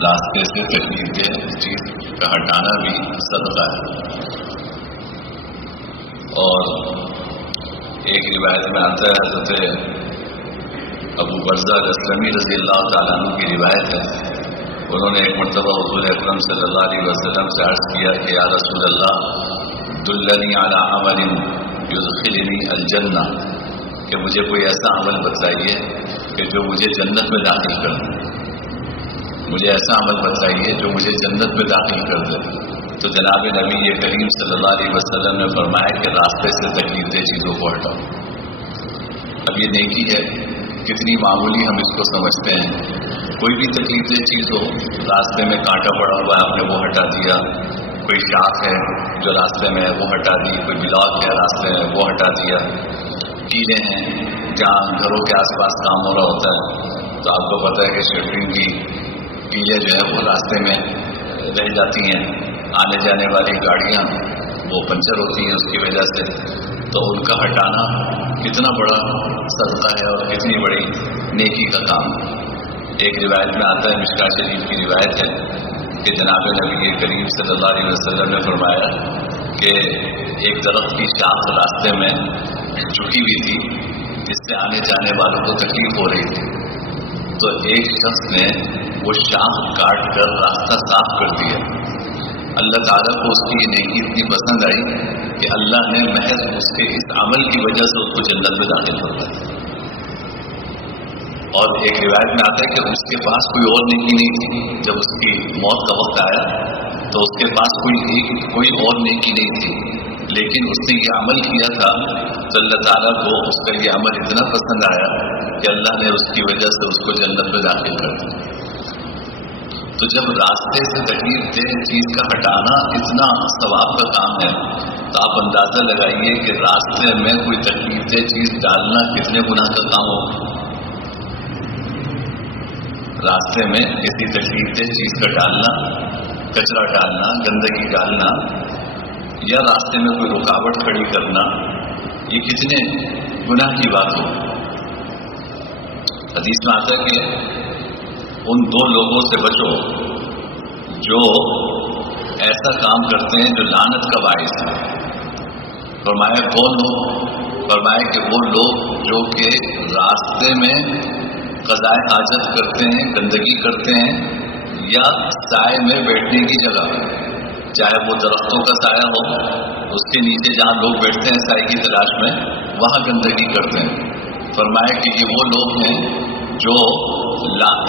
راستے سے تکلیف دہ چیز کا ہٹانا بھی صدقہ ہے. اور ایک روایت میں آتا ہے حضرت ابو برزہ الاسلمی رضی اللہ تعالیٰ عنہ کی روایت ہے. انہوں نے ایک مرتبہ حضور اکرم صلی اللہ علیہ وسلم سے عرض کیا کہ یا رسول اللہ دلنی علی عمل یدخلنی الجنہ، کہ مجھے کوئی ایسا عمل بتائیے کہ جو مجھے جنت میں داخل کر دے. مجھے ایسا عمل بتائیے جو مجھے جنت میں داخل کر دے. تو جناب نبی کریم صلی اللہ علیہ وسلم نے فرمایا کہ راستے سے تکلیف دہ چیزوں کو ہٹاؤ. اب یہ نیکی ہے، کتنی معمولی ہم اس کو سمجھتے ہیں. کوئی بھی تکلیف دہ چیز ہو، راستے میں کانٹا پڑا ہوا ہے آپ نے وہ ہٹا دیا، کوئی شاخ ہے جو راستے میں ہے وہ ہٹا دی، کوئی بلاک ہے راستے میں وہ ہٹا دیا، کیلیں ہیں جہاں گھروں کے آس پاس کام ہو رہا ہوتا ہے تو آپ کو پتہ ہے کہ شٹرنگ کی کیلیں جو ہے وہ راستے میں رہ جاتی ہیں، آنے جانے والی گاڑیاں وہ پنچر ہوتی ہیں اس کی وجہ سے، تو ان کا ہٹانا کتنا بڑا صدقہ ہے اور کتنی بڑی نیکی کا کام ہے. ایک روایت میں آتا ہے، مشکاۃ شریف کی روایت ہے کہ جناب نبی کریم صلی اللہ علیہ وسلم نے فرمایا کہ ایک درخت کی شاخ راستے میں جھکی ہوئی تھی جس سے آنے جانے والوں کو تکلیف ہو رہی تھی. تو ایک شخص نے وہ شاخ کاٹ کر راستہ صاف کر دیا. اللہ تعالیٰ کو اس کی یہ نیکی اتنی پسند آئی کہ اللہ نے محض اس کے اس عمل کی وجہ سے اس کو جنت میں داخل کروایا. اور ایک روایت میں آتا ہے کہ اس کے پاس کوئی اور نیکی نہیں تھی. جب اس کی موت کا وقت آیا تو اس کے پاس کوئی اور نیکی نہیں تھی، لیکن اس نے یہ عمل کیا تھا تو اللہ تعالیٰ کو اس کا یہ عمل اتنا پسند آیا کہ اللہ نے اس کی وجہ سے اس کو جنت میں داخل کر دیا. تو جب راستے سے تکلیف دہ چیز کا ہٹانا اتنا ثواب کا کام ہے تو آپ اندازہ لگائیے کہ راستے میں کوئی تکلیف دہ چیز ڈالنا کتنے گناہ کا کام ہو. راستے میں کسی تکلیف دہ چیز کا ڈالنا، کچرا ڈالنا، گندگی ڈالنا، یا راستے میں کوئی رکاوٹ کھڑی کرنا، یہ کتنے گناہ کی بات ہو. حدیث میں آتا ہے کہ ان دو لوگوں سے بچو جو ایسا کام کرتے ہیں جو لعنت کا باعث ہے. فرمایا کون لوگ؟ فرمایا کہ وہ لوگ جو کہ راستے میں قضائے حاجت کرتے ہیں، گندگی کرتے ہیں، یا سائے میں بیٹھنے کی جگہ، چاہے وہ درختوں کا سایہ ہو، اس کے نیچے جہاں لوگ بیٹھتے ہیں سائے کی تلاش میں، وہاں گندگی کرتے ہیں. فرمایا کہ یہ وہ لوگ ہیں جو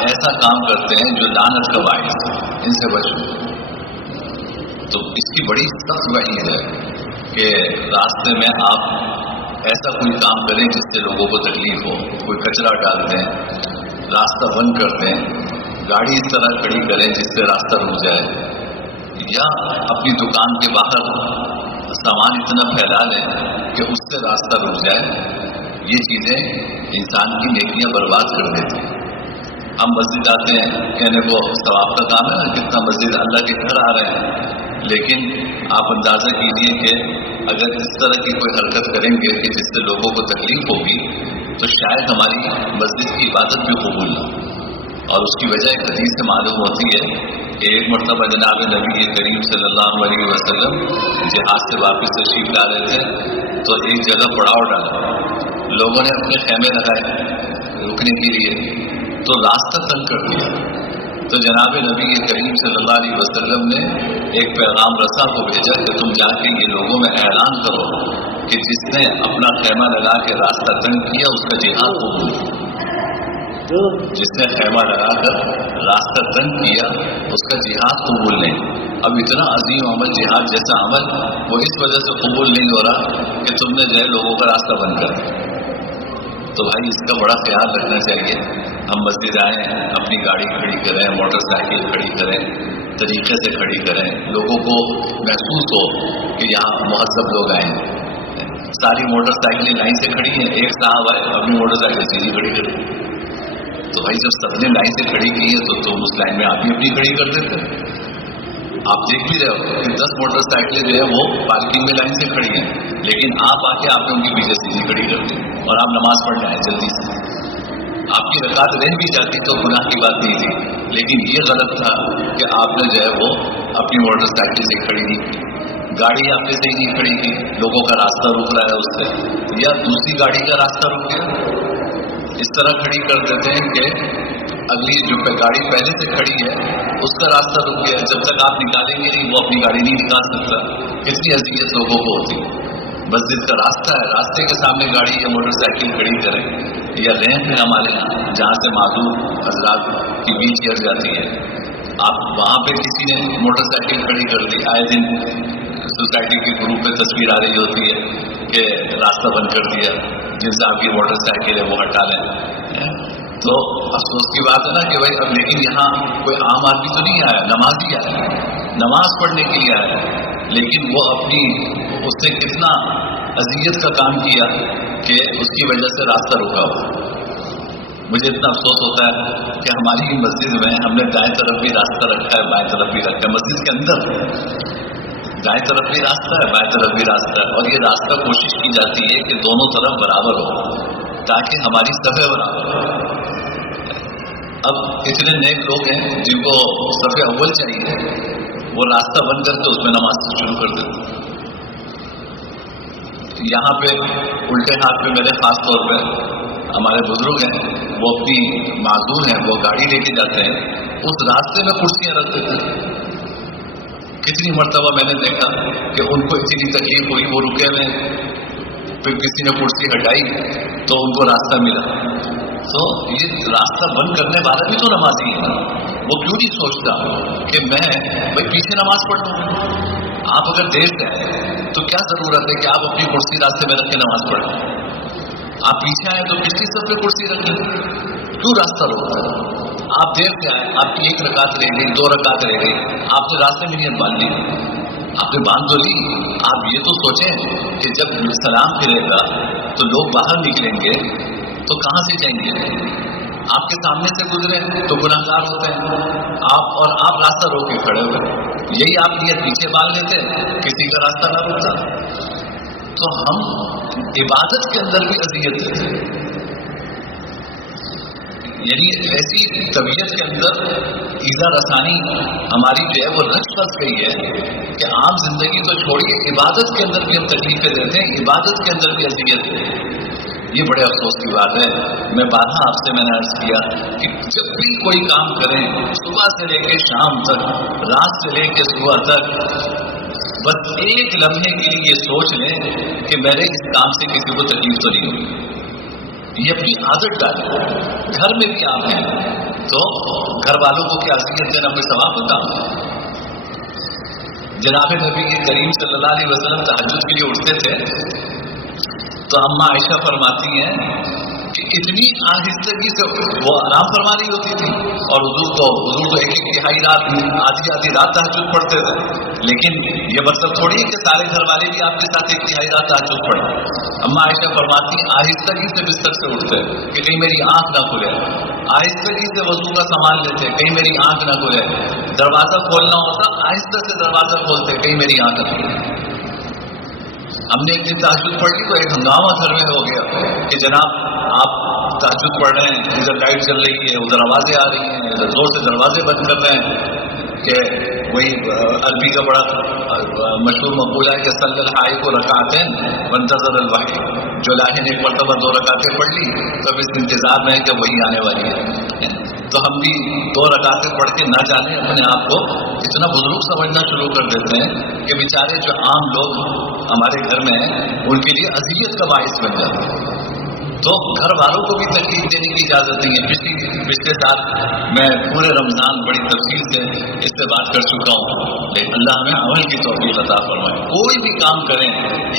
ایسا کام کرتے ہیں جو لعنت کا باعث ہے، ان سے بچو. تو اس کی بڑی سخت وعید ہے کہ راستے میں آپ ایسا کوئی کام کریں جس سے لوگوں کو تکلیف ہو. کوئی کچرا ڈال دیں، راستہ بند کر دیں، گاڑی اس طرح کھڑی کریں جس سے راستہ رک جائے، یا اپنی دکان کے باہر سامان اتنا پھیلا لیں کہ اس سے راستہ رک جائے. یہ چیزیں انسان کی نیکیاں برباد کر دیتی ہیں. ہم مسجد آتے ہیں، کہنے کو ثواب کا کام ہے، کتنا مسجد اللہ کے گھر آ رہے ہیں، لیکن آپ اندازہ کیجیے کہ اگر اس طرح کی کوئی حرکت کریں گے کہ جس سے لوگوں کو تکلیف ہوگی تو شاید ہماری مسجد کی عبادت بھی قبول نہ. اور اس کی وجہ ایک حدیث سے معلوم ہوتی ہے کہ ایک مرتبہ جناب نبی کریم صلی اللہ علیہ وسلم جہاد سے واپس تشریف لا رہے تھے تو ایک جگہ پڑاؤ ڈالا، لوگوں نے اپنے خیمے لگائے رکنے کے لیے، تو راستہ تنگ کر دیا. تو جناب نبی کریم صلی اللہ علیہ وسلم نے ایک پیغام رساں کو بھیجا کہ تم جا کے یہ لوگوں میں اعلان کرو کہ جس نے اپنا خیمہ لگا کے راستہ تنگ کیا اس کا جہاد قبول. جس نے خیمہ لگا کر راستہ تنگ کیا اس کا جہاد قبول نہیں. اب اتنا عظیم عمل جہاد جیسا عمل وہ اس وجہ سے قبول نہیں ہو رہا کہ تم نے جو ہے لوگوں کا راستہ بند کر دیا. تو بھائی اس کا بڑا خیال رکھنا چاہیے. ہم مسجد آئیں، اپنی گاڑی کھڑی کریں، موٹر سائیکل کھڑی کریں، طریقے سے کھڑی کریں، لوگوں کو محسوس ہو کہ یہاں مہذب لوگ آئے ہیں. ساری موٹر سائیکلیں لائن سے کھڑی ہیں، ایک صاحب آئے اپنی موٹر سائیکل سیدھی کھڑی کریں. تو بھائی جب سب نے لائن سے کھڑی کی ہے تو تم اس لائن میں آپ بھی اپنی کھڑی کر دیتے. آپ دیکھ بھی رہے ہو کہ 10 موٹر سائیکلیں جو ہے وہ پارکنگ میں لائن سے کھڑی ہیں، لیکن آپ آ کے آپ نے ان کے پیچھے سیدھی کھڑی کر دی اور آپ نماز پڑھنے آئے جلدی سے. آپ کی رکعت رہ بھی جاتی تو گناہ کی بات نہیں تھی، لیکن یہ غلط تھا کہ آپ نے جو ہے وہ اپنی موٹر سائیکل سے کھڑی نہیں کی، گاڑی آپ نے صحیح نہیں کھڑی کی، لوگوں کا راستہ رک رہا ہے اس سے، یا دوسری گاڑی کا راستہ رک گیا، اس طرح کھڑی کر دیتے ہیں کہ اگلی جو گاڑی پہلے سے کھڑی ہے اس کا راستہ رک گیا، جب تک آپ نکالیں گے نہیں وہ اپنی گاڑی نہیں نکال سکتا۔ کتنی اذیت لوگوں کو ہوتی ہے۔ مسجد کا راستہ ہے، راستے کے سامنے گاڑی یا موٹر سائیکل کھڑی کریں، یا ریمپ ہے ہمارے یہاں جہاں سے معذور حضرات کی ویل چیئر جاتی ہے، آپ وہاں پہ کسی نے موٹر سائیکل کھڑی کر دی، آئے دن سوسائٹی کے گروپ پہ تصویر آ رہی ہوتی ہے کہ راستہ بند کر دیا، جن سے آپ کی موٹر سائیکل ہے وہ ہٹا لیں۔ تو افسوس کی بات ہے نا کہ بھائی اب لیکن یہاں کوئی عام آدمی تو نہیں آیا، نمازی آیا، نماز پڑھنے کے لیے آیا، لیکن وہ اس نے کتنا اذیت کا کام کیا کہ اس کی وجہ سے راستہ رکا ہوا۔ مجھے اتنا افسوس ہوتا ہے کہ ہماری مسجد میں ہم نے دائیں طرف بھی راستہ رکھا ہے، بائیں طرف بھی رکھا ہے، مسجد کے اندر دائیں طرف بھی راستہ ہے، بائیں طرف بھی راستہ ہے، اور یہ راستہ کوشش کی جاتی ہے کہ دونوں طرف برابر ہو تاکہ ہماری صفیں برابر ہو۔ اب اتنے نیک لوگ ہیں جن کو صف اول چاہیے، وہ راستہ بند کر کے اس میں نماز شروع کر دیتے۔ یہاں پہ الٹے ہاتھ پہ میرے خاص طور پہ ہمارے بزرگ ہیں، وہ اپنی معذور ہیں، وہ گاڑی لے کے جاتے ہیں، اس راستے میں کرسیاں رکھ دیتے ہیں۔ کتنی مرتبہ میں نے دیکھا کہ ان کو اتنی تکلیف ہوئی، وہ رکے ہوئے، پھر کسی نے کرسی ہٹائی تو ان کو راستہ ملا۔ تو یہ راستہ بند کرنے والا بھی تو نمازی ہے، وہ کیوں نہیں سوچتا کہ میں بھائی پیچھے نماز پڑھ لوں؟ آپ اگر دیر سے آئے تو کیا ضرورت ہے کہ آپ اپنی کرسی راستے میں رکھ کے نماز پڑھیں؟ آپ پیچھے آئے تو پچھلی سب پہ کرسی رکھ لیں، کیوں راستہ روکتا ہے؟ آپ دیر سے آئے، آپ کی 1 رکعت رہ گئی، 2 رکعت رہ گئی، آپ نے راستے میں نیت باندھ لی، آپ نے باندھ تو لی، آپ یہ تو سوچیں کہ جب سلام پھرے گا تو لوگ باہر نکلیں گے تو کہاں سے جائیں گے؟ آپ کے سامنے سے گزرے تو گناہ گار ہوتے ہیں، آپ راستہ روک کے کھڑے ہوئے، یہی آپ نیت پیچھے باندھ لیتے، کسی کا راستہ نہ روکتا۔ تو ہم عبادت کے اندر بھی اذیت دیتے ہیں، یعنی ایسی طبیعت کے اندر ایذا رسانی ہماری جو ہے وہ رچ بس گئی ہے کہ عام زندگی تو چھوڑیے، عبادت کے اندر بھی ہم تکلیفیں دیتے ہیں، عبادت کے اندر بھی اذیت دیتے ہیں۔ یہ بڑے افسوس کی بات ہے۔ میں بارہا آپ سے میں نے عرض کیا کہ جب بھی کوئی کام کریں، صبح سے لے کے شام تک، رات سے لے کے صبح تک، بس ایک لمحے کے لیے یہ سوچ لیں کہ میرے اس کام سے کسی کو تکلیف تو نہیں ہوگی۔ یہ اپنی عادت ڈالیں۔ گھر میں بھی آپ ہیں تو گھر والوں کو کیا اذیت دینا کوئی ثواب ہوتا؟ جناب نبی کریم صلی اللہ علیہ وسلم تہجد کے لیے اٹھتے تھے تو اماں عائشہ فرماتی ہیں کہ اتنی آہستگی سے وہ آرام فرما رہی ہوتی تھی، اور حضور تو 1 تہائی رات، آدھی رات تہجد پڑھتے تھے، لیکن یہ مطلب تھوڑی ہے کہ سارے گھر والے بھی آپ کے ساتھ 1 تہائی رات تہجد پڑھیں۔ اماں عائشہ فرماتی ہیں آہستگی سے بستر سے اٹھتے کہ کہیں میری آنکھ نہ کھلے، آہستگی سے وضو کا سامان لیتے کہیں میری آنکھ نہ کھلے، دروازہ کھولنا ہوتا آہستہ سے دروازہ کھولتے کہیں میری آنکھ نہ کھلے۔ ہم نے ایک دن تہجد پڑھ لی تو ایک ہنگامہ گھر میں ہو گیا کہ جناب آپ تہجد پڑھ رہے ہیں، ادھر لائٹ چل رہی ہے، ادھر آوازیں آ رہی ہیں، ادھر زور سے دروازے بند کر رہے ہیں، کہ وہی عربی کا بڑا مشہور مقولہ ہے کہ صلی الحائے کو رکعتین وانتظر الوحی، جو لاہے نے 1 مرتبہ 2 رکعتیں پڑھ لی تو اب اس انتظار میں ہے کہ وہی آنے والی ہے۔ تو ہم بھی 2 رکعتیں پڑھ کے نہ جانے اپنے آپ کو اتنا بزرگ سمجھنا شروع کر دیتے ہیں کہ بیچارے جو عام لوگ ہمارے گھر میں ہیں ان کے لیے اذیت کا باعث بن جاتے ہیں۔ تو گھر والوں کو بھی تکلیف دینے کی اجازت نہیں ہے۔ پچھلے سال میں پورے رمضان بڑی تفصیل سے اس سے بات کر چکا ہوں، لیکن اللہ ہمیں عمل کی توفیق عطا فرمائے۔ کوئی بھی کام کریں،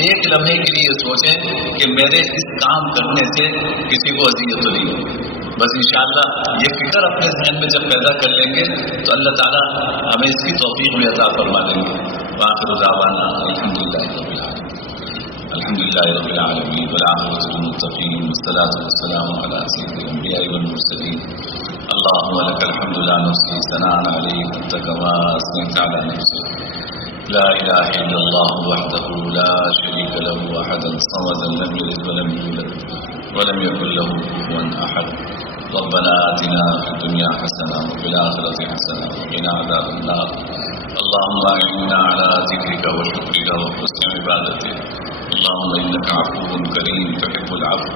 ایک لمحے کے لیے سوچیں کہ میرے اس کام کرنے سے کسی کو اذیت تو نہیں ہوگی۔ بس انشاءاللہ یہ فکر اپنے ذہن میں جب پیدا کر لیں گے تو اللہ تعالیٰ ہمیں اس کی توفیق بھی عطا فرما دیں گے۔ وآخر دعوانا الحمدللہ رب العالمین، الحمدللہ رب العالمین والعاقبۃ للمتقین والصلاۃ والسلام علی سید الانبیاء والمرسلین۔ اللهم لك الحمد لا نحصي ثناء عليك انت كما اثنيت على نفسك، لا اله الا الله وحده لا شريك له احد صمدا لم يلد ولم يولد ولم يكن له كفوا احد۔ ربنا آتنا في الدنيا حسنة وفي الآخرة حسنة وقنا عذاب النار اللهم أعنا على ذكرك وشكرك وحسن عبادتك اللهم إنك عفو كريم تحب العفو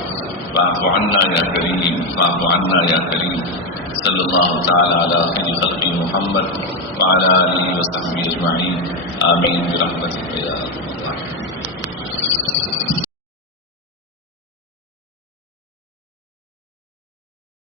فاعف عنا يا كريم فاعف عنا يا كريم صلى الله تعالى على خير خلقه محمد وعلى آله وصحبه أجمعين آمين برحمتك يا رب العالمين.